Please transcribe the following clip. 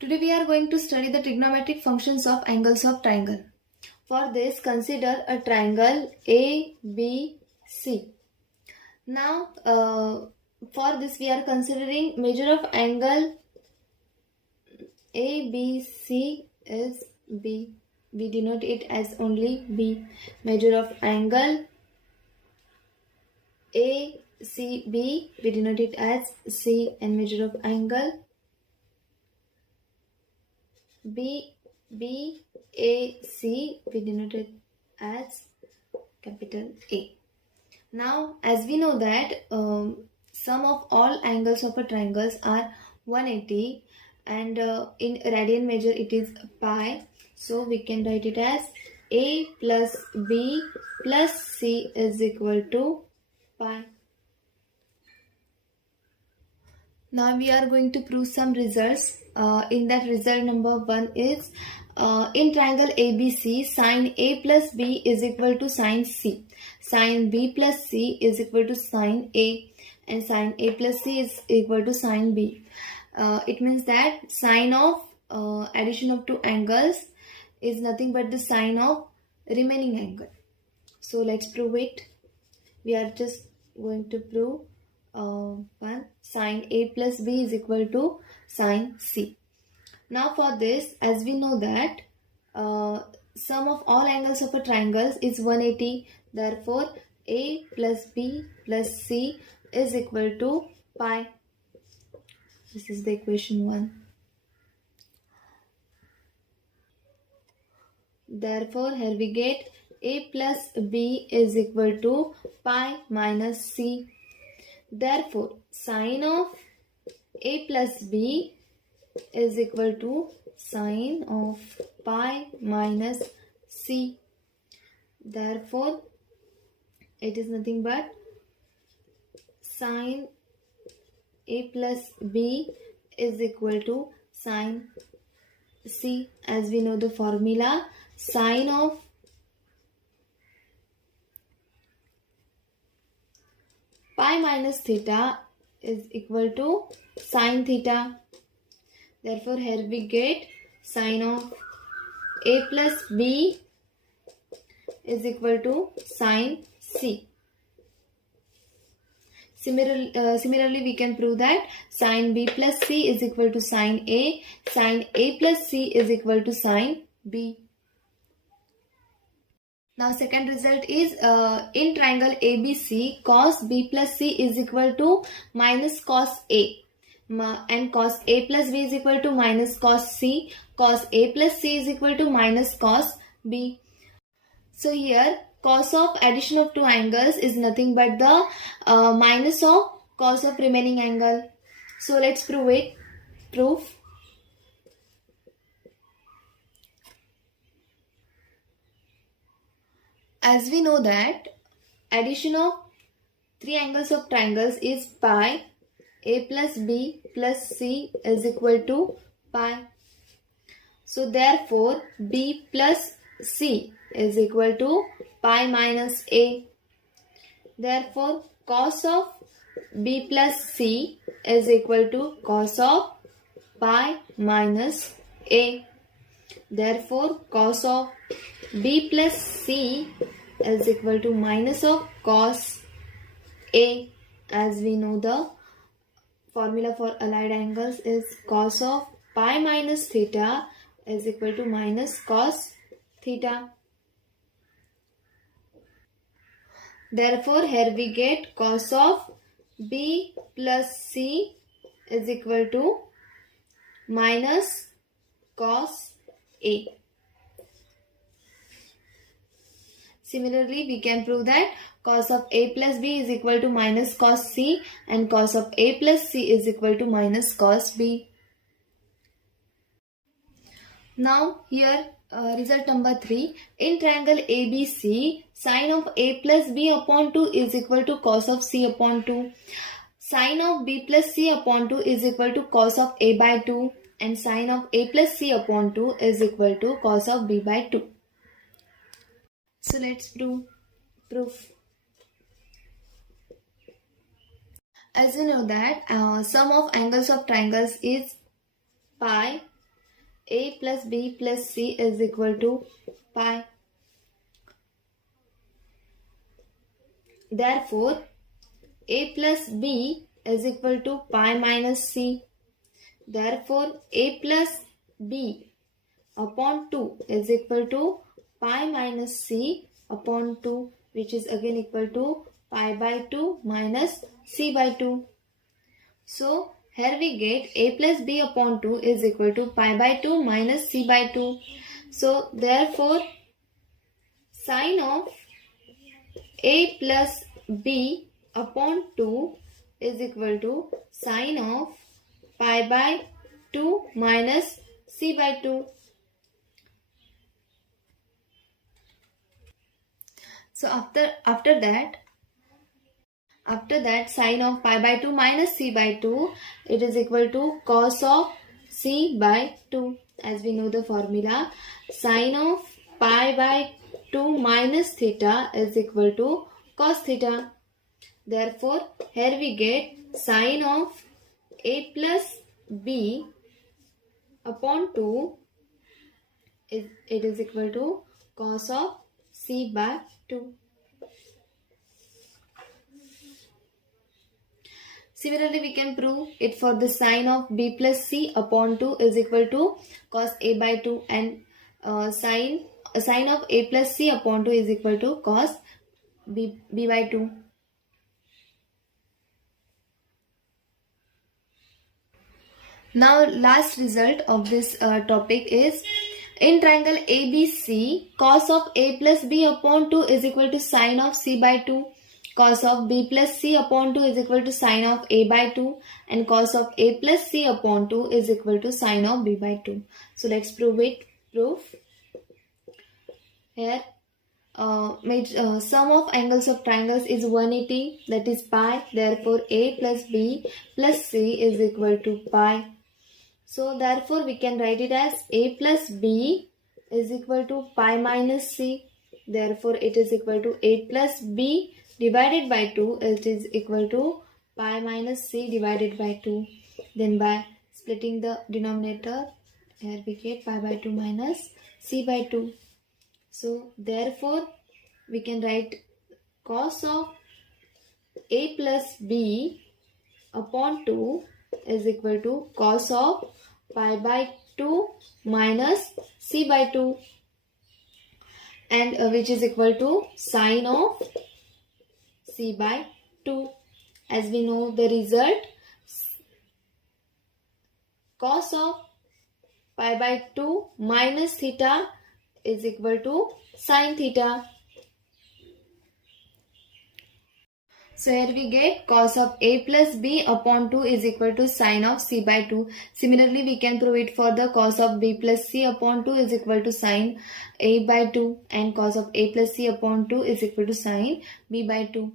Today we are going to study the trigonometric functions of angles of triangle. For this, consider a triangle ABC. Now, for this we are considering measure of angle ABC is B. We denote it as only B. Measure of angle ACB, we denote it as C, and measure of angle BAC, we denote it as capital A. Now, as we know that sum of all angles of a triangle are 180, and in radian measure it is pi. So we can write it as A plus B plus C is equal to pi. Now we are going to prove some results. In that, result number 1 is in triangle ABC, sine A plus B is equal to sine C. Sine B plus C is equal to sine A, and sine A plus C is equal to sine B. It means that sine of addition of two angles is nothing but the sine of remaining angle. So let's prove it. We are just going to prove 1, sine A plus B is equal to sine C. Now for this, as we know that sum of all angles of a triangle is 180. Therefore, A plus B plus C is equal to pi. This is the equation 1. Therefore, here we get A plus B is equal to pi minus C. Therefore, sine of A plus B is equal to sine of pi minus C. Therefore, it is nothing but sine A plus B is equal to sine C. As we know the formula, sine of pi minus theta is equal to sine theta. Therefore, here we get sine of A plus B is equal to sine C. Similarly, we can prove that sine B plus C is equal to sine A. Sine A plus C is equal to sine B. Now, second result is in triangle ABC, cos B plus C is equal to minus cos A. And cos A plus B is equal to minus cos C. Cos A plus C is equal to minus cos B. So here, cos of addition of two angles is nothing but the minus of cos of remaining angle. So let's prove it. Proof. As we know that addition of three angles of triangles is pi. A plus B plus C is equal to pi. So therefore, B plus C is equal to pi minus A. Therefore, cos of B plus C is equal to cos of pi minus A. Therefore, cos of B plus C is equal to minus of cos A. As we know, the formula for allied angles is cos of pi minus theta is equal to minus cos theta. Therefore, here we get cos of B plus C is equal to minus cos A. Similarly, we can prove that cos of A plus B is equal to minus cos C, and cos of A plus C is equal to minus cos B. Now here result number 3. In triangle ABC, sine of A plus B upon 2 is equal to cos of C upon 2. Sine of B plus C upon 2 is equal to cos of A by 2, and sine of A plus C upon 2 is equal to cos of B by 2. So let's do proof. As you know that sum of angles of triangles is pi a plus b plus c is equal to pi. Therefore, a plus b is equal to pi minus c. Therefore, a plus b upon 2 is equal to pi minus c upon 2, which is again equal to pi by 2 minus c by 2. So, here we get a plus b upon 2 is equal to pi by 2 minus c by 2. So, therefore, sine of a plus b upon 2 is equal to sine of pi by 2 minus c by 2. So after that sine of pi by 2 minus c by 2, it is equal to cos of c by 2. As we know the formula, sine of pi by 2 minus theta is equal to cos theta. Therefore, here we get sine of a plus b upon 2 it is equal to cos of c by 2. Similarly, we can prove it for the sine of b plus c upon 2 is equal to cos a by 2, and sine of a plus c upon 2 is equal to cos b by 2. Now, last result of this topic is in triangle ABC, cos of a plus b upon 2 is equal to sine of c by 2. Cos of b plus c upon 2 is equal to sine of a by 2, and cos of a plus c upon 2 is equal to sine of b by 2. So let's prove it. Here sum of angles of triangles is 180, that is pi. Therefore, a plus b plus c is equal to pi. So therefore, we can write it as a plus b is equal to pi minus c. Therefore, it is equal to a plus b divided by 2, it is equal to pi minus c divided by 2. Then by splitting the denominator, here we get pi by 2 minus c by 2. So therefore, we can write cos of a plus b upon 2 is equal to cos of pi by 2 minus c by 2, and which is equal to sine of c by 2. As we know the result, cos of pi by 2 minus theta is equal to sine theta. So here we get cos of a plus b upon 2 is equal to sine of c by 2. Similarly, we can prove it for the cos of b plus c upon 2 is equal to sine a by 2, and cos of a plus c upon 2 is equal to sine b by 2.